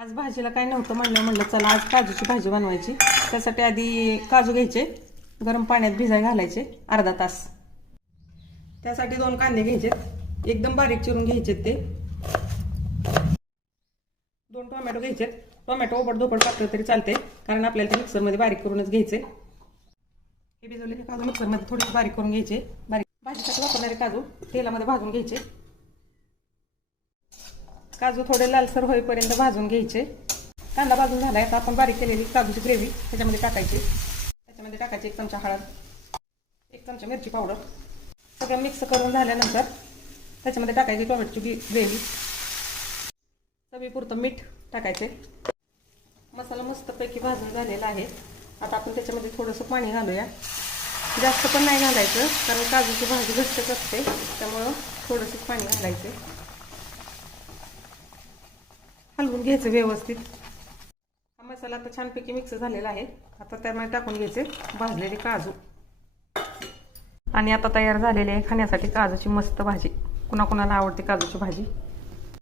आज भाजीला काय नव्हतं म्हणलं म्हणलं चला आज काजूची भाजी बनवायची. त्यासाठी आधी काजू घ्यायचे गरम पाण्यात भिजाय घालायचे अर्धा तास. त्यासाठी दोन कांदे घ्यायचे एकदम बारीक चिरून घ्यायचे ते. दोन टोमॅटो घ्यायचे टोमॅटो ओबड धोपड टाकलं तरी चालते कारण आपल्याला ते मिक्सरमध्ये बारीक करूनच घ्यायचे हे भिजवलेले काजू मिक्सरमध्ये थोडेसे बारीक करून घ्यायचे. बारीक भाजीसाठी वापरणारे काजू तेलामध्ये भाजून घ्यायचे. काजू थोडे लालसर होईपर्यंत भाजून घ्यायचे. कांदा भाजून झाला आता आपण बारीक केलेली काजूची ग्रेव्ही त्याच्यामध्ये टाकायची. त्याच्यामध्ये टाकायची एक चमचा हळद एक चमचा मिरची पावडर. सगळं मिक्स करून झाल्यानंतर त्याच्यामध्ये टाकायची टोमॅटोची बी ग्रेव्ही. चवीपुरतं मीठ टाकायचे. मसाला मस्तपैकी भाजून झालेला आहे. आता आपण त्याच्यामध्ये थोडंसं पाणी घालूया. जास्त पण नाही घालायचं कारण काजूची भाजी घट्टच असते त्यामुळं थोडंसं पाणी घालायचं. हलवून घ्यायचं व्यवस्थित. हा मसाला आता छानपैकी मिक्स झालेला आहे. आता त्यामध्ये टाकून घ्यायचे भाजलेले काजू. आणि आता तयार झालेली आहे खाण्यासाठी काजूची मस्त भाजी. कुणाकुणाला आवडते काजूची भाजी?